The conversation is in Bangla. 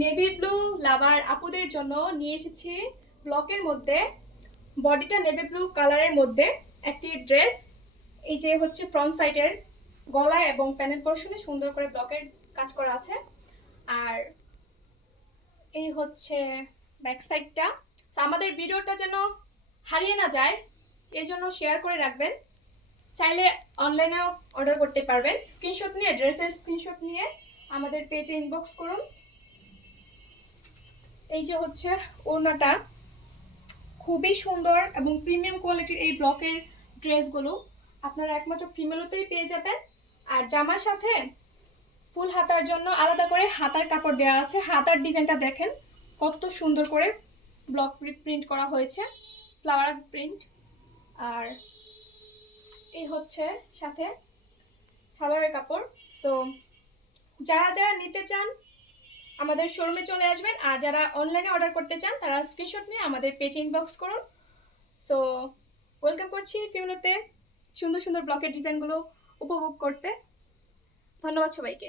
নেভি ব্লু লাভার আপুদের জন্য নিয়ে এসেছি ব্লকের মধ্যে বডিটা নেভি ব্লু কালারের মধ্যে একটি ড্রেস। এই যে হচ্ছে ফ্রন্ট সাইডের গলায় এবং প্যানেল পোর্শনে সুন্দর করে ব্লকের কাজ করা আছে, আর এই হচ্ছে ব্যাক সাইডটা। আমাদের ভিডিওটা যেন হারিয়ে না যায় এই জন্য শেয়ার করে রাখবেন। চাইলে অনলাইনেও অর্ডার করতে পারবেন। স্ক্রিনশট নিয়ে ড্রেসের স্ক্রিনশট নিয়ে আমাদের পেজে ইনবক্স করুন। এই যে হচ্ছে ওড়নাটা, খুবই সুন্দর এবং প্রিমিয়াম কোয়ালিটির এই ব্লকের ড্রেসগুলো আপনারা একমাত্র ফিমেলতেই পেয়ে যাবেন। আর জামার সাথে ফুল হাতার জন্য আলাদা করে হাতার কাপড় দেওয়া আছে। হাতার ডিজাইনটা দেখেন কত সুন্দর করে ব্লক প্রিন্ট করা হয়েছে, ফ্লাওয়ার প্রিন্ট। আর এই হচ্ছে সাথে সালোয়ারের কাপড়। সো যারা যারা নিতে চান আমাদের শোরুমে চলে আসবেন, আর যারা অনলাইনে অর্ডার করতে চান তারা স্ক্রিনশট নিয়ে আমাদের পেজে ইনবক্স করুন। সো ওয়েলকাম করছি ফিমেলোতে সুন্দর সুন্দর ব্লকের ডিজাইনগুলো উপভোগ করতে। ধন্যবাদ সবাইকে।